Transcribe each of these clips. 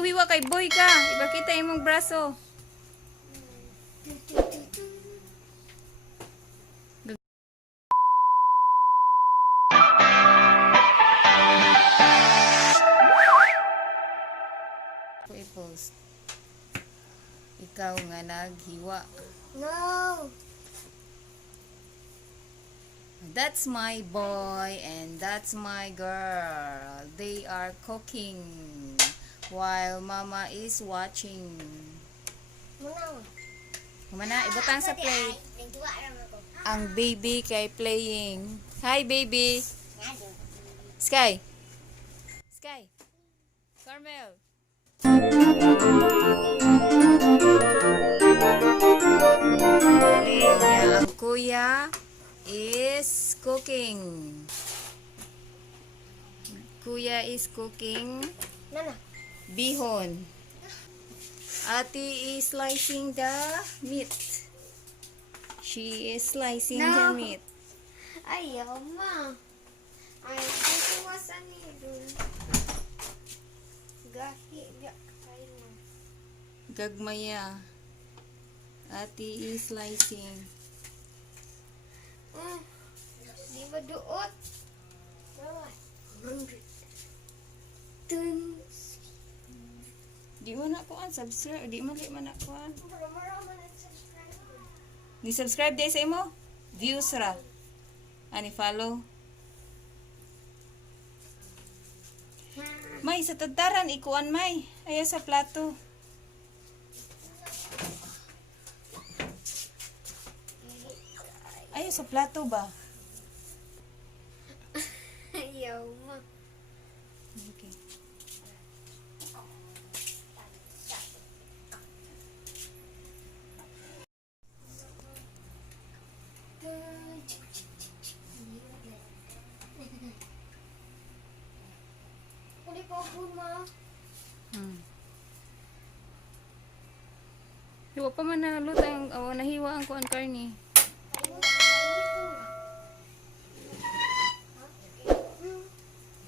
Ikaw hiwa kay boy ka. Ipakita imong braso. I-post. Ikaw nga naghiwa. No. That's my boy and that's my girl. They are cooking while mama is watching. Muna. Kumana, ibutang sa plate. Ang baby kay playing. Hi, baby. Sky. Sky. Carmel. Ang kuya is cooking. Kuya is cooking Nana. bihon. Ate is slicing the meat. She is slicing the No. meat. Ayaw, ma. Ay, kusuwasan ni dun. Gahi, kayo na. Gagmaya. Ate is slicing. Di ba duot? Right. 100. Dun. Di mo na kuan subscribe, di mo na kuan. Marama na subscriber. Ni subscribe di sa imo? Views ra. Ani follow. May sa tadaran ikuan may. Ayaw sa plato. Ayaw sa plato ba? Ayaw, ma. Okay. Uli po po, ma. Hiwa pa man na lutang nahiwa ang kuan karni.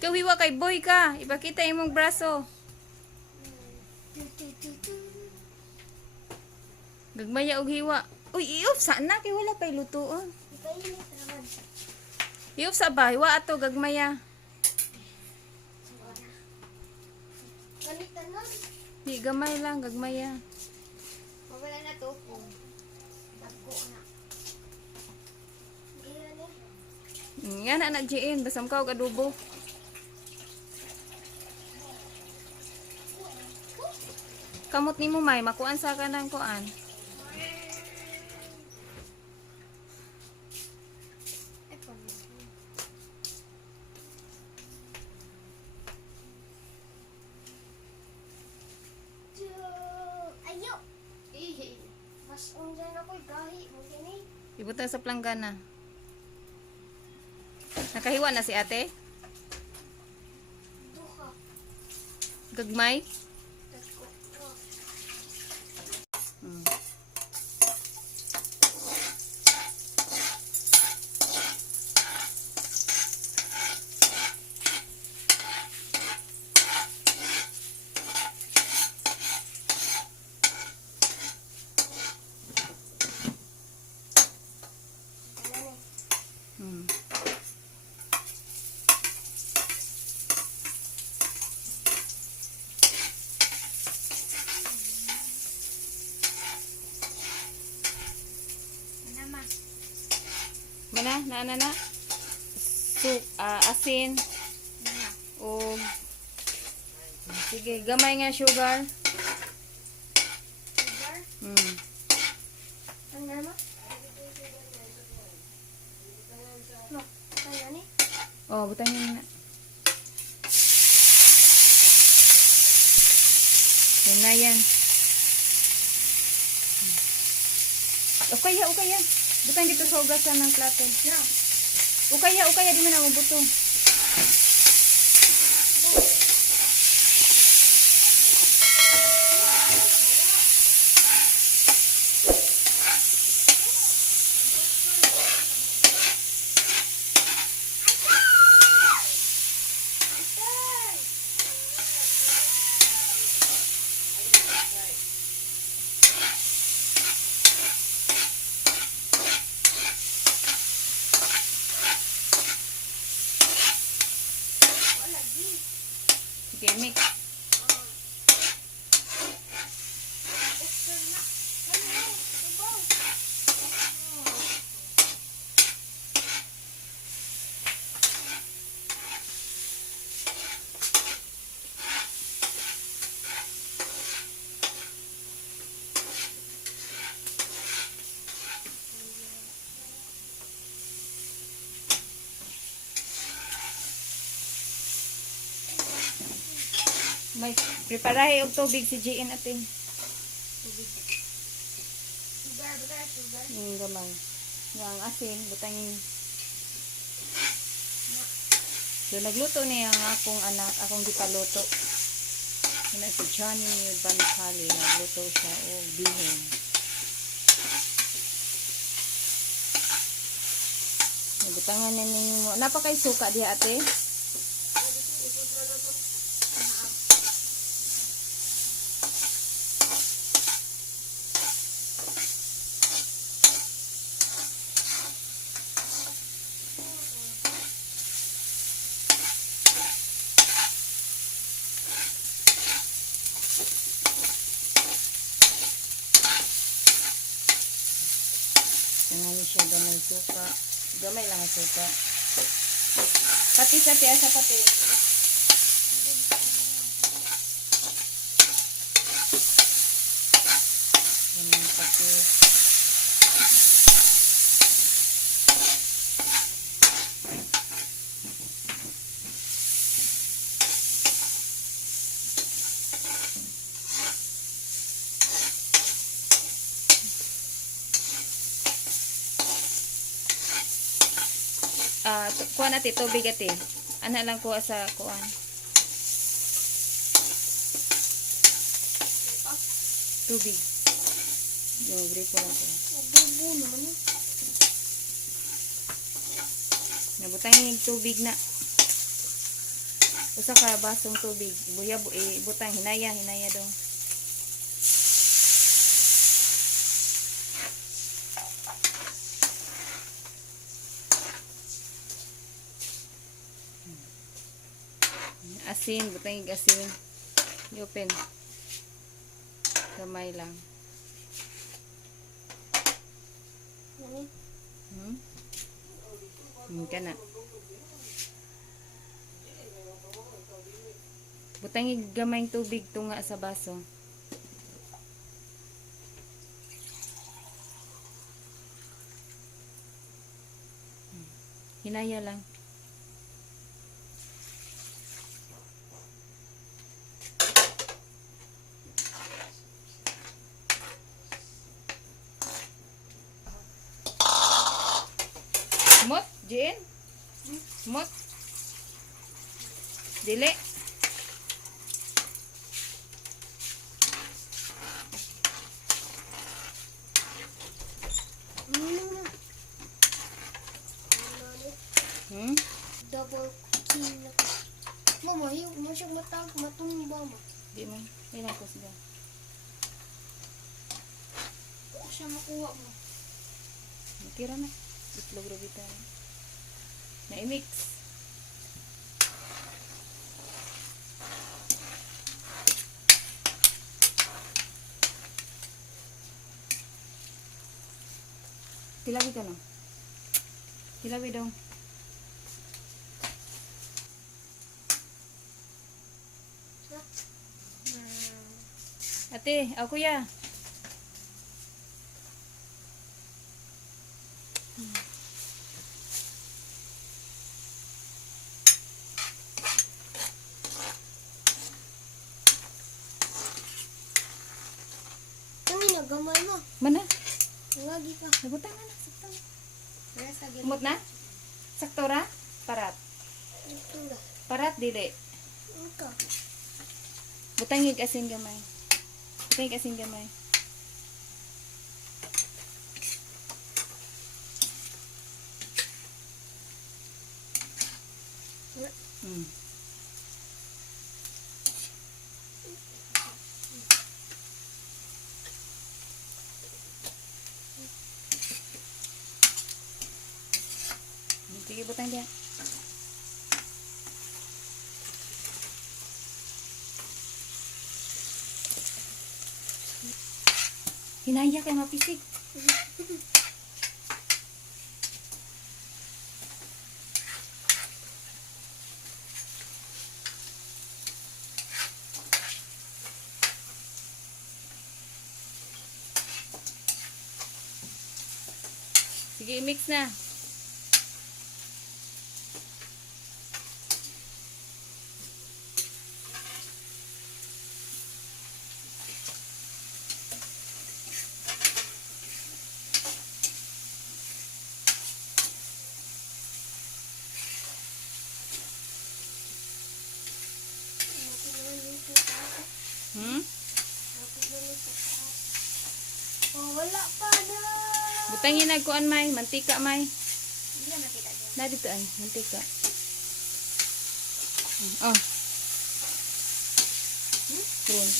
Ikaw hiwa kay boy ka. Ipakita imong braso. Gagmaya og hiwa. Uy, iop sa na kay wala pay lutuon. Ipainit naman. Iop sa ba? Hiwa ato gagmaya. Kalitan lang. Di gamay lang gagmaya. Mawala na to po. Dagko na. Gaya na. Nga na Jane, basam ka og adobo. Kamot nimo may makuan sa kanang kuan. Ay, pamit. Ayo! Mas unjan ako'y gahi mo kini. Ibutan sa planggana. Nakahiwa na si ate? Duha. Gagmay? Dagko. Hmm. Nama. Mana? Na. Asin. O sige, gamay nga sugar. Sugar. Hmm. Ang nama? No. Kaya ni? Oh, butang yun na. Yan na yan. Ukaya. Butang dito sa ugasan ng plato. No. Ukaya, di mo na mabuto. Okay, mix. Buksan na. Ano? Ibaw. May preparahe og tubig si Jane atin. Sugar, butter, sugar. Yung gamay. Yung asin, butangin. So, nagluto niya ang akong anak, akong gipaluto. Yun si Johnny Bancali, nagluto siya o bihon. Butangan na ninyo. Napakay suka diha ate. Tangan siya gamay suka. Gamay lang ang suka. Pati sa tiya sa pati. Gamay pati. Kuha natin tubig ate. Ana lang kuha sa kuhan. Tubig. Yung gripo lang ko. Bubu naman yun. Nabutang yung tubig na. Usa ka basong tubig. Ibutang hinaya dong. Asin, butang yung asin. I-open. Kamay lang. Ka na. Butang yung gamay tubig tunga sa baso. Hinaya lang. Mot, Jen? Mot? Dili? Double king na. Mama, hiyo mo siyang matumba mo. Di mo. Ilan ko sila. Huwag siya makuha mo. Kira na. Itlog robita. Na-mix. Tilawi ka no? Tilawi dong. Ate, ako ya. Kami nagamay mo. Mana? Lagi ka. Nabutan na. Sakto. Rest again. Umot na? Sakto ra? Parat. Ito na. Parat dili. Ito. Butangig asin gamay. Butangig asin gamay. Hmm. Sige, butang dia. Hinaya kay mapisig. Sige, i-mix na. Hmm? Oh, wala pa na. Butangin na kuan may, mantika may. Hindi na makita dyan. Na dito ay, mantika. Oh. Prune.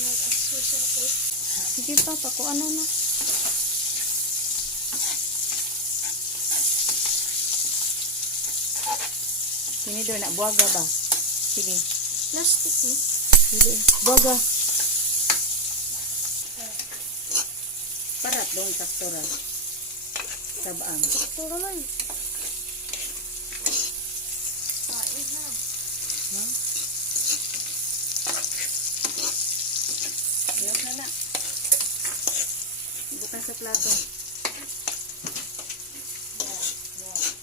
Nag-asus ako. Sige pa, pakuan na. Tinidor na, buwaga ba? Sige. Plastic mo. Dili. Buwaga. Parat dong saktura. Sabang. Ito naman. Kain na. Ha? Ayos na. Butang sa plato.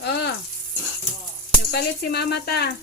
Oh. Nagpalit si mama ta.